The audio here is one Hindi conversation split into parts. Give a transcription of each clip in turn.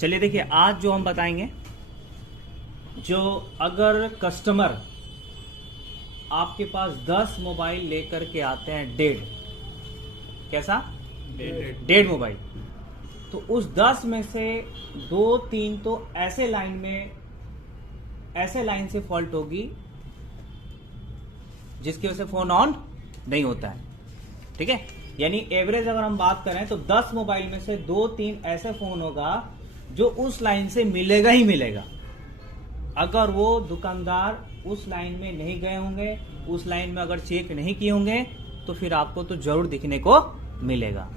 चलिए देखिए, आज जो हम बताएंगे, जो अगर कस्टमर आपके पास 10 मोबाइल लेकर के आते हैं, कैसा डेढ़ मोबाइल, तो उस 10 में से 2-3 तो ऐसे लाइन से फॉल्ट होगी जिसकी वजह से फोन ऑन नहीं होता है। ठीक है, यानी एवरेज अगर हम बात करें तो 10 मोबाइल में से 2-3 ऐसे फोन होगा जो उस लाइन से मिलेगा ही मिलेगा। अगर वो दुकानदार उस लाइन में नहीं गए होंगे, उस लाइन में अगर चेक नहीं किए होंगे, तो फिर आपको तो जरूर दिखने को मिलेगा।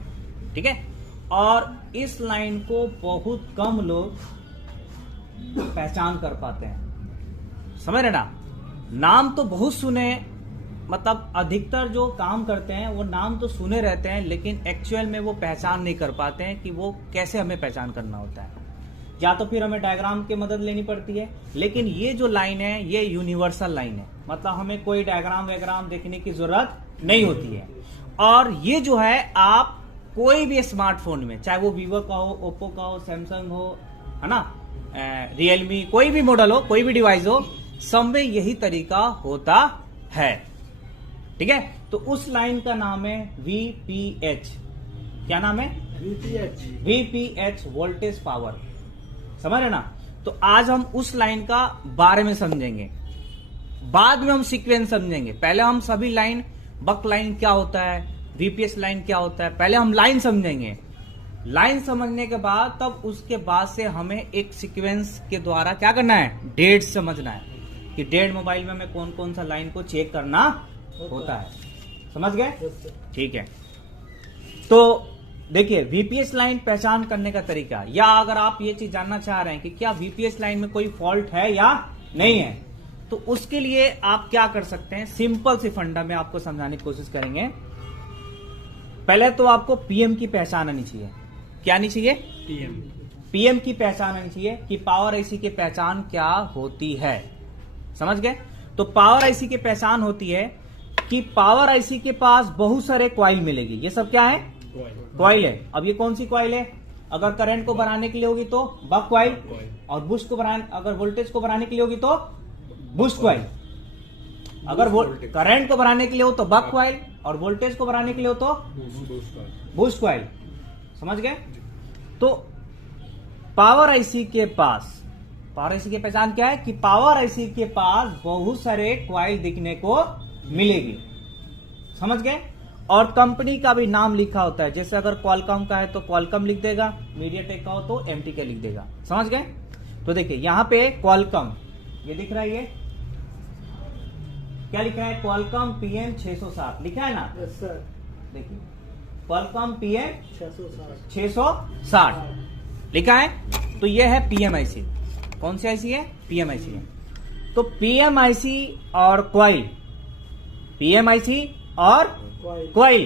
ठीक है, और इस लाइन को बहुत कम लोग पहचान कर पाते हैं। समझ रहे ना? नाम तो बहुत सुने, मतलब अधिकतर जो काम करते हैं वो नाम तो सुने रहते हैं, लेकिन एक्चुअल में वो पहचान नहीं कर पाते हैं कि वो कैसे हमें पहचान करना होता है। या तो फिर हमें डायग्राम की मदद लेनी पड़ती है, लेकिन ये जो लाइन है ये यूनिवर्सल लाइन है, मतलब हमें कोई डायग्राम वैग्राम देखने की जरूरत नहीं होती है। और ये जो है आप कोई भी स्मार्टफोन में, चाहे वो वीवो का हो, ओप्पो का हो, सैमसंग हो, है ना, रियलमी, कोई भी मॉडल हो, कोई भी डिवाइस हो, सब में यही तरीका होता है। ठीक है, तो उस लाइन का नाम है VPH। क्या नाम है? VPH, voltage power. समझ रहे ना? तो आज हम उस लाइन का बारे में समझेंगे, बाद में हम सीक्वेंस समझेंगे। पहले हम सभी लाइन, बक लाइन क्या होता है, VPH लाइन क्या होता है, पहले हम लाइन समझेंगे। लाइन समझने के बाद तब उसके बाद से हमें एक सीक्वेंस के द्वारा क्या करना है, डेट समझना है कि डेढ़ मोबाइल में हमें कौन कौन सा लाइन को चेक करना होता है। समझ गए? ठीक है, तो देखिए VPH लाइन पहचान करने का तरीका, या अगर आप ये चीज जानना चाह रहे हैं कि क्या VPH लाइन में कोई फॉल्ट है या नहीं है, तो उसके लिए आप क्या कर सकते हैं, सिंपल सी फंडा में आपको समझाने की कोशिश करेंगे। पहले तो आपको PM की पहचान आनी चाहिए। क्या आनी चाहिए? PM की पहचान आनी चाहिए कि पावर IC की पहचान क्या होती है। समझ गए? तो पावर IC की पहचान होती है कि पावर IC के पास बहुत सारे कॉइल मिलेगी। ये सब क्या है? कॉइल है। अब ये कौन सी कॉइल है? अगर करंट को बढ़ाने के लिए होगी तो बक कॉइल, और बूस्ट को बढ़ाने, अगर वोल्टेज को बढ़ाने के लिए होगी तो बूस्ट कॉइल। अगर करंट को बढ़ाने के लिए हो तो बक कॉइल, और वोल्टेज को बढ़ाने के लिए हो तो बूस्ट कॉइल। समझ गए? तो पावर IC के पास, पावर IC की पहचान क्या है कि पावर IC के पास बहुत सारे कॉइल दिखने को मिलेगी। समझ गए? और कंपनी का भी नाम लिखा होता है, जैसे अगर क्वालकॉम का है तो क्वालकॉम लिख देगा, मीडियाटेक का हो तो MTK लिख देगा। समझ गए? तो देखिए यहां पे क्वालकॉम, ये दिख रहा है, ये क्या लिखा है? क्वालकॉम PM 660 लिखा है ना? Yes sir. देखिए क्वालकॉम PM 660 लिखा है, तो ये है PMIC। कौन सी IC है? PMIC है। तो PMIC और क्वाइल, PMIC और क्वाइल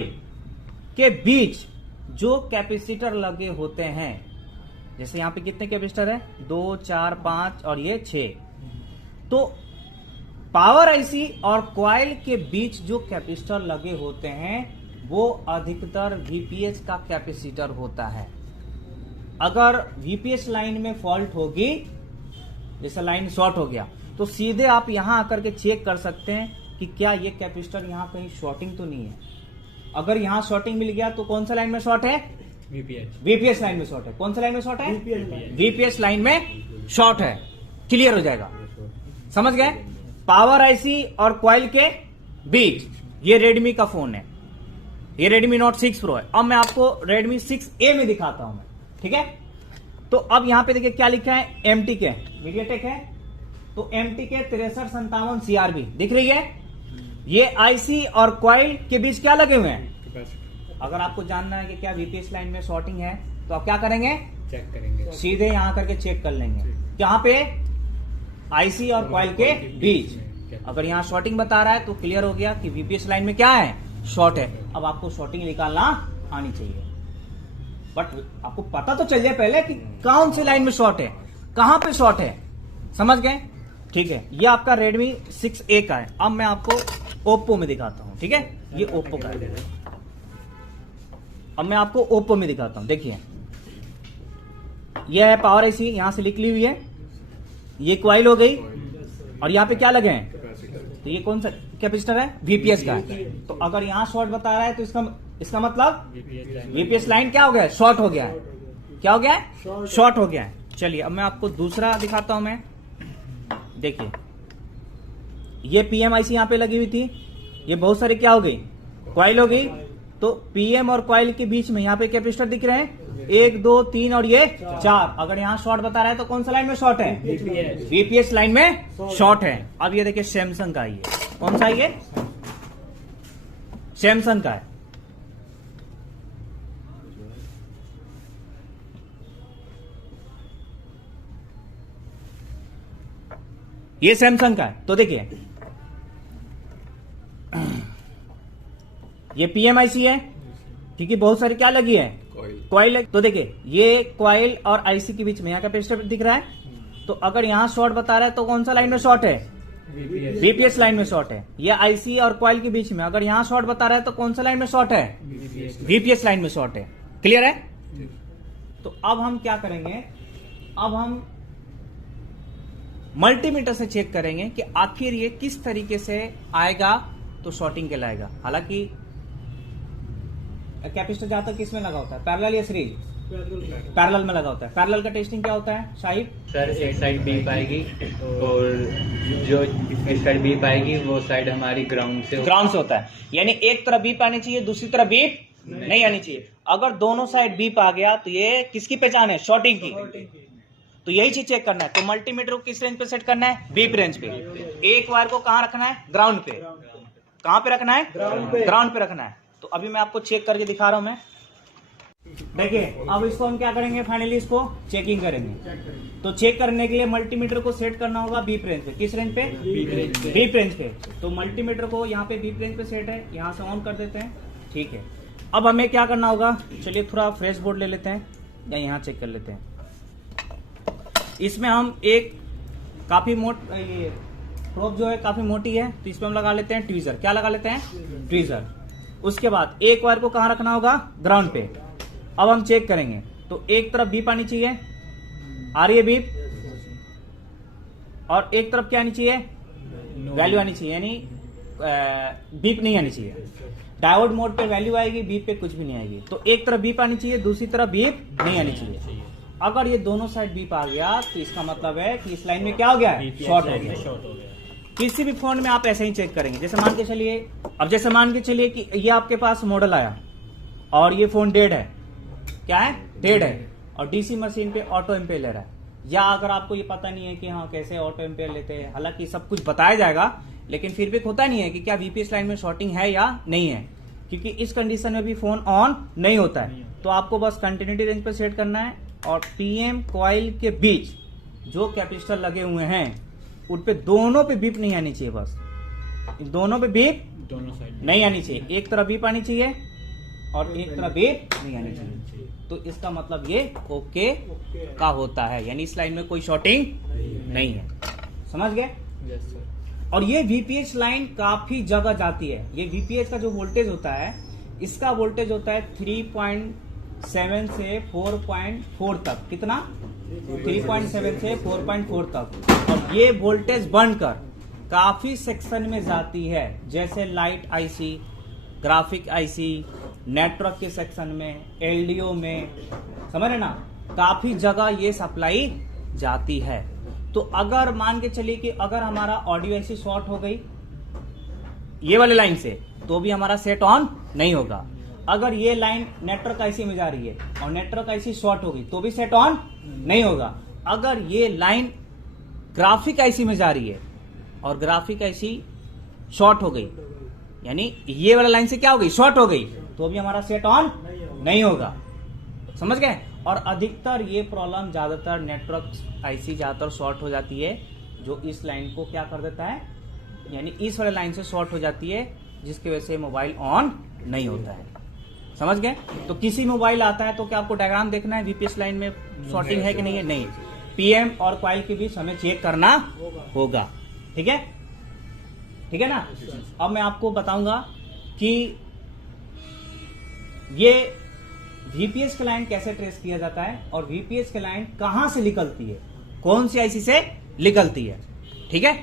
के बीच जो कैपेसिटर लगे होते हैं, जैसे यहां पे कितने कैपेसिटर है? 2, 4, 5 और ये 6। तो पावर IC और क्वाइल के बीच जो कैपेसिटर लगे होते हैं वो अधिकतर VPH का कैपेसिटर होता है। अगर VPH लाइन में फॉल्ट होगी, जैसे लाइन शॉर्ट हो गया, तो सीधे आप यहां आकर के चेक कर सकते हैं कि क्या ये कैपेसिटर यहां कहीं शॉर्टिंग तो नहीं है। अगर यहां शॉर्टिंग मिल गया तो कौन सा लाइन में शॉर्ट है? VPH लाइन में शॉर्ट है। कौन सा लाइन में शॉर्ट है? VPH लाइन में शॉर्ट है। क्लियर हो जाएगा। समझ गए? पावर IC और क्वाइल के बीच, ये रेडमी का फोन है, ये रेडमी नोट 6 प्रो है। अब मैं आपको रेडमी 6A में दिखाता हूं मैं। ठीक है, तो अब यहां पे देखिए क्या लिखा है? MTK, मीडियाटेक है, तो MTK 6357 CRB दिख रही है। ये IC और क्वाइल के बीच क्या लगे हुए हैं? अगर आपको जानना है कि क्या VPH लाइन में शॉर्टिंग है, तो आप क्या करेंगे? चेक करेंगे, सीधे यहां करके चेक कर लेंगे। यहाँ पे IC और क्वाइल के बीच अगर यहां शॉर्टिंग बता रहा है तो क्लियर हो गया कि VPH लाइन में क्या है? शॉर्ट है। अब आपको शॉर्टिंग निकालना आनी चाहिए, बट आपको पता तो चल जाए पहले कि कौन सी लाइन में शॉर्ट है, कहां पे शॉर्ट है। समझ गए? ठीक है, ये आपका रेडमी 6A का है। अब मैं आपको ओप्पो में दिखाता हूं। ठीक है, ये ओप्पो का है। अब मैं आपको ओप्पो में दिखाता हूं। देखिए ये है पावर आईसी, यहां से लिख ली हुई है, ये क्वाइल हो गई, और यहाँ पे क्या लगे हैं, तो ये कौन सा कैपेसिटर है, वीपीएस का है। तो अगर यहाँ शॉर्ट बता रहा है तो इसका मतलब वीपीएस लाइन क्या हो गया है, शॉर्ट हो गया है। क्या हो गया है, शॉर्ट हो गया है। चलिए अब मैं आपको दूसरा दिखाता हूं। मैं देखिए ये पीएमआईसी यहाँ पे लगी हुई थी, ये बहुत सारी क्या हो गई, क्वाइल हो गई। तो पीएम और क्वाइल के बीच में यहाँ पे कैपेसिटर दिख रहे हैं, 1 2 3 और ये 4। अगर यहाँ शॉर्ट बता रहा है तो कौन सा लाइन में शॉर्ट है, वीपीएस लाइन में शॉर्ट है। अब ये देखिए सैमसंग का ये, कौन सा है ये, सैमसंग का है। ये सैमसंग का है। तो देखिए ये पीएमआईसी है, क्योंकि बहुत सारी क्या लगी है, क्वाइल है। तो देखिए ये क्वाइल और आईसी के बीच में यहाँ कैपेसिटर दिख रहा है। तो अगर यहाँ शॉर्ट बता रहा है तो कौन सा लाइन में शॉर्ट है, वीपीएस लाइन में शॉर्ट है। ये आईसी और क्वाइल के बीच में अगर यहाँ शॉर्ट बता रहा है तो कौन सा लाइन में शॉर्ट है, वीपीएस लाइन में शॉर्ट है। क्लियर है। तो अब हम क्या करेंगे, अब हम मल्टीमीटर से चेक करेंगे कि आखिर ये किस तरीके से आएगा तो शॉर्टिंग कहलाएगा। हालांकि कैपेसिटर ज्यादा किस में लगा होता है, पैरेलल या सीरीज, पैरेलल में लगा होता है। पैरेलल का टेस्टिंग क्या होता है शाहिद, सर एक साइड बीप आएगी और जो इस साइड बीप आएगी वो साइड हमारी ग्राउंड से होता है। यानी एक तरफ बीप आनी चाहिए, दूसरी तरफ बीप नहीं आनी चाहिए। अगर दोनों साइड बीप आ गया तो ये किसकी पहचान है, शॉर्टिंग की। तो यही चीज चेक करना है। तो मल्टीमीटर को किस रेंज पे सेट करना है, बीप रेंज पे। एक वायर को कहां रखना है, ग्राउंड पे। कहां पे रखना है, ग्राउंड पे रखना है। तो अभी मैं आपको चेक करके दिखा रहा हूं। मैं देखिए अब इसको हम क्या करेंगे, फाइनली इसको चेकिंग करेंगे। तो चेक करने के लिए मल्टीमीटर को सेट करना होगा बीप रेंज पे। किस रेंज पे, बीप रेंज पे। तो मल्टीमीटर को यहाँ पे बीप रेंज पे सेट है, यहाँ से ऑन कर देते हैं। ठीक है, अब हमें क्या करना होगा, चलिए थोड़ा फ्रेश बोर्ड ले लेते हैं या यहाँ चेक कर लेते हैं। इसमें हम एक काफी ये प्रोब जो है काफी मोटी है, तो इसमें हम लगा लेते हैं ट्वीजर। क्या लगा लेते हैं, ट्वीजर। उसके बाद एक वायर को कहां रखना होगा, ग्राउंड पे। अब हम चेक करेंगे। तो एक तरफ बीप आनी चाहिए, आ रही है बीप, और एक तरफ क्या आनी चाहिए, वैल्यू आनी चाहिए, यानी बीप नहीं आनी चाहिए। डायोड मोड पे वैल्यू आएगी, बीप पे कुछ भी नहीं आएगी। तो एक तरफ बीप आनी चाहिए, दूसरी तरफ बीप नहीं आनी चाहिए। अगर ये दोनों साइड बीप आ गया तो इसका मतलब है कि इस लाइन में क्या हो गया है, शॉर्ट हो गया। किसी भी फोन में आप ऐसे ही चेक करेंगे। जैसे मान के चलिए, अब जैसे मान के चलिए कि ये आपके पास मॉडल आया और ये फोन डेड है, क्या है, डेड है, और डीसी मशीन पे ऑटो एम्पेयर ले रहा है। या अगर आपको ये पता नहीं है कि हाँ कैसे ऑटो एम्पेयर लेते हैं, हालांकि सब कुछ बताया जाएगा, लेकिन फिर भी होता नहीं है कि क्या वीपीएस लाइन में शॉर्टिंग है या नहीं है, क्योंकि इस कंडीशन में भी फोन ऑन नहीं होता है। तो आपको बस कंटिन्यूटी रेंज पे सेट करना है, और पीएम कॉइल के बीच जो कैपेसिटर लगे हुए हैं उन पे दोनों पे बीप नहीं आनी चाहिए। बस दोनों पे बीप दोनों साइड नहीं आनी चाहिए, एक तरफ बीप आनी चाहिए और एक तरफ बीप नहीं आनी चाहिए। तो इसका मतलब ये ओके का होता है, यानी इस लाइन में कोई शॉर्टिंग नहीं है। समझ गए। Yes sir. और ये वीपीएस लाइन काफी जगह जाती है। ये वीपीएस का जो वोल्टेज होता है, इसका वोल्टेज होता है 3.7 से 4.4 तक। कितना, 3.7 से 4.4 तक। और ये वोल्टेज बनकर काफी सेक्शन में जाती है, जैसे light IC, graphic IC, network के सेक्शन में, एलडीओ में, समझ रहे ना, काफी जगह ये सप्लाई जाती है। तो अगर मान के चलिए कि अगर हमारा ऑडियो आईसी शॉर्ट हो गई ये वाले लाइन से, तो भी हमारा सेट ऑन नहीं होगा। अगर ये लाइन नेटवर्क आईसी में जा रही है और नेटवर्क आईसी शॉर्ट होगी तो भी सेट ऑन नहीं होगा। अगर ये लाइन ग्राफिक आईसी में जा रही है और ग्राफिक आईसी शॉर्ट हो गई, यानी ये वाला लाइन से क्या हो गई, शॉर्ट हो गई, तो भी हमारा सेट ऑन नहीं होगा। समझ गए। और अधिकतर ये प्रॉब्लम ज्यादातर नेटवर्क आईसी ज्यादातर शॉर्ट हो जाती है, जो इस लाइन को क्या कर देता है, यानी इस वाले लाइन से शॉर्ट हो जाती है, जिसकी वजह से मोबाइल ऑन नहीं होता है। समझ गए। तो किसी मोबाइल आता है तो क्या आपको डायग्राम देखना है वीपीएस लाइन में शॉर्टिंग है कि नहीं है, नहीं। पीएम और कॉइल के बीच हमें चेक करना होगा। ठीक है, ठीक है ना। अब मैं आपको बताऊंगा कि ये वीपीएस क्लाइंट कैसे ट्रेस किया जाता है और वीपीएस क्लाइंट कहां से निकलती है, कौन सी आईसी से निकलती है, ठीक है।